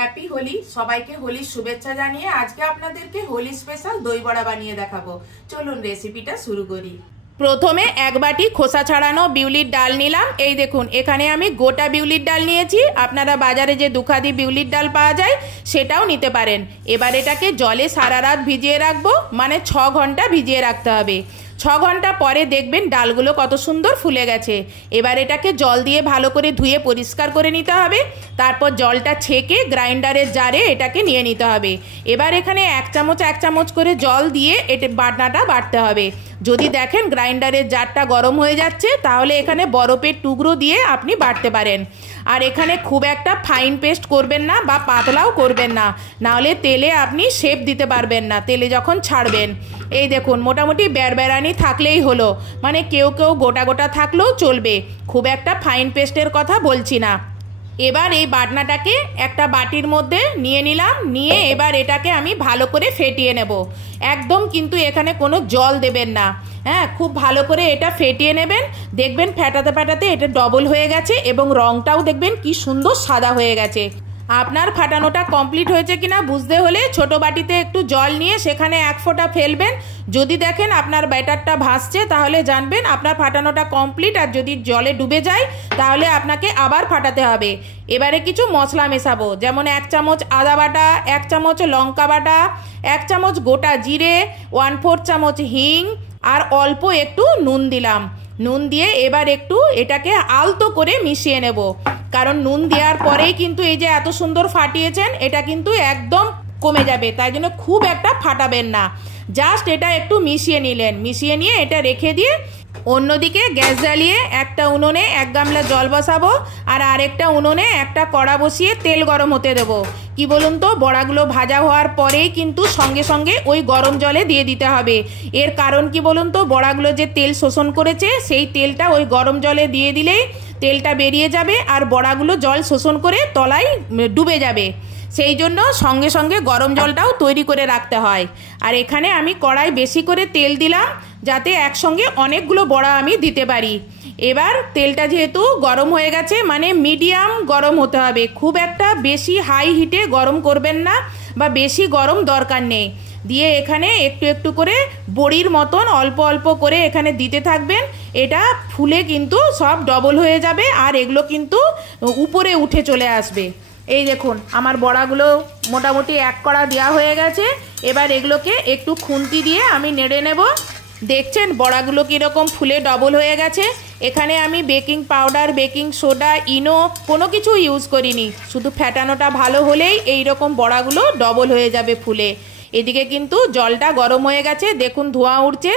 Happy Holi. সবাইকে হোলির শুভেচ্ছা জানিয়ে আজকে আপনাদেরকে হোলি স্পেশাল দই বড়া বানিয়ে দেখাবো। চলুন রেসিপিটা শুরু করি। প্রথমে এক বাটি খোসা ছাড়ানো বিউলির ডাল নিলাম। এই দেখুন, এখানে আমি গোটা বিউলির ডাল নিয়েছি। আপনারা বাজারে যে দুখাদি বিউলির ডাল পাওয়া যায় সেটাও নিতে পারেন। এবার এটাকে জলে সারা রাত ভিজিয়ে রাখবো, মানে 6 ঘন্টা ভিজিয়ে রাখতে হবে। 6 ঘন্টা পরে দেখবেন ডালগুলো কত সুন্দর ফুলে গেছে। এবার এটাকে জল দিয়ে ভালো করে ধুয়ে পরিষ্কার করে নিতে হবে। তারপর জলটা ছেঁকে গ্রাইন্ডারের জারে এটাকে নিয়ে নিতে হবে। এবার এখানে এক চামচ করে জল দিয়ে এটা বাটনাটা বাটতে হবে। যদি দেখেন গ্রাইন্ডারের জারটা গরম হয়ে যাচ্ছে, তাহলে এখানে বরফের টুকরো দিয়ে আপনি বাটতে পারেন। আর এখানে খুব একটা ফাইন পেস্ট করবেন না বা পাতলাও করবেন না, নাহলে তেলে আপনি শেপ দিতে পারবেন না তেলে যখন ছাড়বেন। এই দেখুন, মোটামুটি বেরবেরানি থাকলেই হলো, মানে কেউ গোটা গোটা থাকলেও চলবে। খুব একটা ফাইন পেস্টের কথা বলছি না। এবার এই বাটনাটাকে একটা বাটির মধ্যে নিয়ে নিলাম। নিয়ে এবার এটাকে আমি ভালো করে ফেটিয়ে নেব। একদম কিন্তু এখানে কোনো জল দেবেন না। হ্যাঁ, খুব ভালো করে এটা ফেটিয়ে নেবেন। দেখবেন ফেটাতে এটা ডবল হয়ে গেছে এবং রঙটাও দেখবেন কি সুন্দর সাদা হয়ে গেছে। আপনার ফাটানোটা কমপ্লিট হয়েছে কিনা বুঝতে হলে ছোট বাটিতে একটু জল নিয়ে সেখানে 1 ফোঁটা ফেলবেন। যদি দেখেন আপনার ব্যাটারটা ভাসছে, তাহলে জানবেন আপনার ফাটানোটা কমপ্লিট। আর যদি জলে ডুবে যায়, তাহলে আপনাকে আবার ফাটাতে হবে। এবারে কিছু মশলা মেশাবো, যেমন 1 চামচ আদা বাটা, 1 চামচ লঙ্কা বাটা, 1 চামচ গোটা জিরে, 1/4 চামচ হিং আর অল্প একটু নুন দিলাম। নুন দিয়ে এবার একটু এটাকে আলতো করে মিশিয়ে নেব, কারণ নুন দেওয়ার পরেই কিন্তু এই যে এত সুন্দর ফাটিয়েছেন, এটা কিন্তু একদম কমে যাবে। তাই জন্য খুব একটা ফাটাবেন না, জাস্ট এটা একটু মিশিয়ে নিলেন। মিশিয়ে নিয়ে এটা রেখে দিয়ে অন্যদিকে গ্যাস জ্বালিয়ে একটা উনুনে 1 গামলা জল বসাবো, আর আরেকটা উনুনে একটা কড়া বসিয়ে তেল গরম হতে দেবো। কি বলুন তো, বড়াগুলো ভাজা হওয়ার পরেই কিন্তু সঙ্গে সঙ্গে ওই গরম জলে দিয়ে দিতে হবে। এর কারণ কি বলুন তো, বড়াগুলো যে তেল শোষণ করেছে, সেই তেলটা ওই গরম জলে দিয়ে দিলেই তেলটা বেরিয়ে যাবে আর বড়াগুলো জল শোষণ করে তলায় ডুবে যাবে। সেই জন্য সঙ্গে সঙ্গে গরম জলটাও তৈরি করে রাখতে হয়। আর এখানে আমি কড়াই বেশি করে তেল দিলাম, যাতে একসঙ্গে অনেকগুলো বড়া আমি দিতে পারি। এবার তেলটা যেহেতু গরম হয়ে গেছে, মানে মিডিয়াম গরম হতে হবে, খুব একটা বেশি হাই হিটে গরম করবেন না, বা বেশি গরম দরকার নেই। দিয়ে এখানে একটু একটু করে বড়ির মতন অল্প অল্প করে এখানে দিতে থাকবেন। এটা ফুলে কিন্তু সব ডবল হয়ে যাবে আর এগুলো কিন্তু উপরে উঠে চলে আসবে। এই দেখুন, আমার বড়াগুলো মোটামুটি 1 কড়া দেওয়া হয়ে গেছে। এবার এগুলোকে একটু খুন্তি দিয়ে আমি নেড়ে নেব। দেখছেন বড়াগুলো কীরকম ফুলে ডবল হয়ে গেছে। এখানে আমি বেকিং পাউডার, বেকিং সোডা, ইনো কোনো কিছু ইউজ করিনি, শুধু ফেটানোটা ভালো হলেই এই রকম বড়াগুলো ডবল হয়ে যাবে ফুলে। এদিকে কিন্তু জলটা গরম হয়ে গেছে, দেখুন ধোঁয়া উঠছে।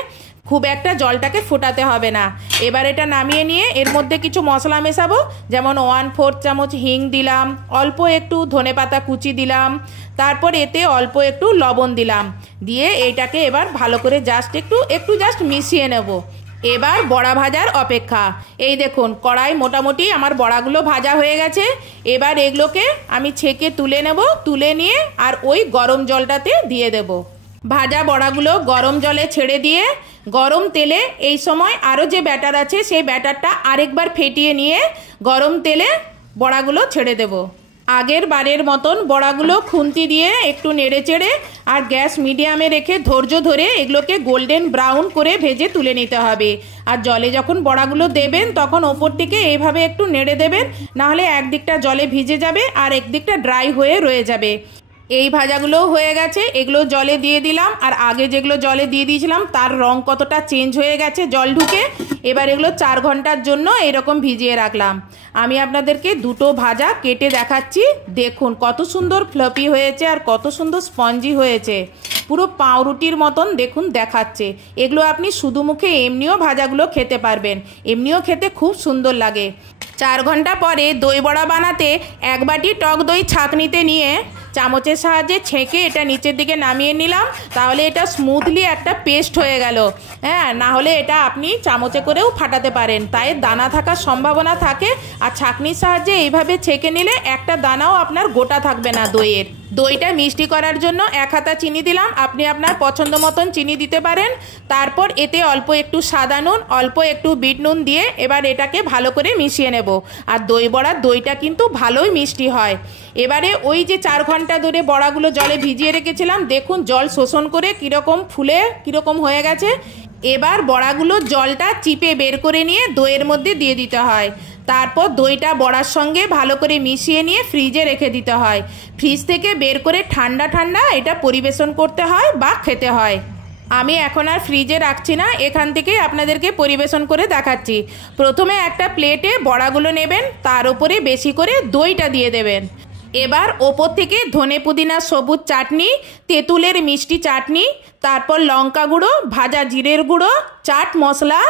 খুব একটা জলটাকে ফোটাতে হবে না। এবার এটা নামিয়ে নিয়ে এর মধ্যে কিছু মশলা মেশাবো, যেমন 1/4 চামচ হিং দিলাম, অল্প একটু ধনেপাতা কুচি দিলাম, তারপর এতে অল্প একটু লবণ দিলাম। দিয়ে এইটাকে এবার ভালো করে একটু জাস্ট মিশিয়ে নেব। এবার বড়া ভাজার অপেক্ষা। এই দেখুন, কড়াই মোটামুটি আমার বড়াগুলো ভাজা হয়ে গেছে। এবার এগুলোকে আমি ছেঁকে তুলে নেব। তুলে নিয়ে আর ওই গরম জলটাতে দিয়ে দেব। ভাজা বড়াগুলো গরম জলে ছেড়ে দিয়ে গরম তেলে এই সময় আরও যে ব্যাটার আছে সেই ব্যাটারটা আরেকবার ফেটিয়ে নিয়ে গরম তেলে বড়াগুলো ছেড়ে দেব। আগের বারের মতন বড়াগুলো খুন্তি দিয়ে একটু নেড়ে চেড়ে আর গ্যাস মিডিয়ামে রেখে ধৈর্য ধরে এগুলোকে গোল্ডেন ব্রাউন করে ভেজে তুলে নিতে হবে। আর জলে যখন বড়াগুলো দেবেন, তখন ওপর থেকে এইভাবে একটু নেড়ে দেবেন, নাহলে একদিকটা জলে ভিজে যাবে আর একদিকটা ড্রাই হয়ে রয়ে যাবে। এই ভাজাগুলোও হয়ে গেছে, এগুলো জলে দিয়ে দিলাম। আর আগে যেগুলো জলে দিয়ে দিয়েছিলাম তার রং কতটা চেঞ্জ হয়ে গেছে জল ঢুকে। এবার এগুলো 4 ঘন্টার জন্য এরকম ভিজিয়ে রাখলাম। আমি আপনাদেরকে দুটো ভাজা কেটে দেখাচ্ছি। দেখুন কত সুন্দর ফ্লপি হয়েছে আর কত সুন্দর স্পঞ্জি হয়েছে, পুরো পাউরুটির মতন দেখুন দেখাচ্ছে। এগুলো আপনি শুধু মুখে এমনিও ভাজাগুলো খেতে পারবেন, এমনিও খেতে খুব সুন্দর লাগে। 4 ঘন্টা পরে দই বড়া বানাতে 1 বাটি টক দই ছাঁকনিতে নিয়ে চামচের সাহায্যে ছেঁকে এটা নিচের দিকে নামিয়ে নিলাম, তাহলে এটা স্মুথলি একটা পেস্ট হয়ে গেল। হ্যাঁ, না হলে এটা আপনি চামচে করেও ফাটাতে পারেন, তাই দানা থাকার সম্ভাবনা থাকে। আর ছাঁকনির সাহায্যে এইভাবে ছেঁকে নিলে একটা দানাও আপনার গোটা থাকবে না দইয়ের। দইটা মিষ্টি করার জন্য 1 হাতা চিনি দিলাম, আপনি আপনার পছন্দ মতন চিনি দিতে পারেন। তারপর এতে অল্প একটু সাদা নুন, অল্প একটু বিট নুন দিয়ে এবার এটাকে ভালো করে মিশিয়ে নেব। আর দই বড়ার দইটা কিন্তু ভালোই মিষ্টি হয়। এবারে ওই যে 4 ঘন্টা ধরে বড়াগুলো জলে ভিজিয়ে রেখেছিলাম, দেখুন জল শোষণ করে কীরকম ফুলে কীরকম হয়ে গেছে। এবার বড়াগুলো জলটা চিপে বের করে নিয়ে দইয়ের মধ্যে দিয়ে দিতে হয়। তারপর দইটা বড়ার সঙ্গে ভালো করে মিশিয়ে নিয়ে ফ্রিজে রেখে দিতে হয়। ফ্রিজ থেকে বের করে ঠান্ডা ঠান্ডা এটা পরিবেশন করতে হয় বা খেতে হয়। আমি এখন আর ফ্রিজে রাখছি না, এখান থেকেই আপনাদেরকে পরিবেশন করে দেখাচ্ছি। প্রথমে একটা প্লেটে বড়াগুলো নেবেন, তার উপরে বেশি করে দইটা দিয়ে দেবেন। এবার ওপর থেকে ধনে পুদিনা সবুজ চাটনি, তেঁতুলের মিষ্টি চাটনি, তারপর লঙ্কা গুঁড়ো, ভাজা জিরের গুঁড়ো, চাট মশলা,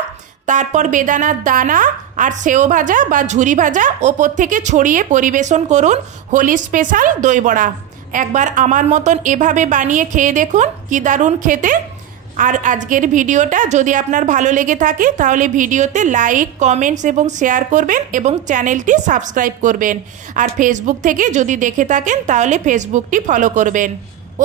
তারপর বেদানার দানা আর সেও ভাজা বা ঝুরি ভাজা ওপর থেকে ছড়িয়ে পরিবেশন করুন হোলি স্পেশাল দই বড়া। একবার আমার মতন এভাবে বানিয়ে খেয়ে দেখুন, কি দারুণ খেতে। আর আজকের ভিডিওটা যদি আপনার ভালো লেগে থাকে তাহলে ভিডিওতে লাইক, কমেন্টস এবং শেয়ার করবেন এবং চ্যানেলটি সাবস্ক্রাইব করবেন। আর ফেসবুক থেকে যদি দেখে থাকেন তাহলে ফেসবুকটি ফলো করবেন।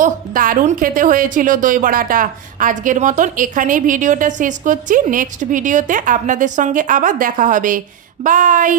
ওহ, দারুণ খেতে হয়েছিল দই বড়াটা। আজকের মতন এখানেই ভিডিওটা শেষ করছি। নেক্সট ভিডিওতে আপনাদের সঙ্গে আবার দেখা হবে। বাই।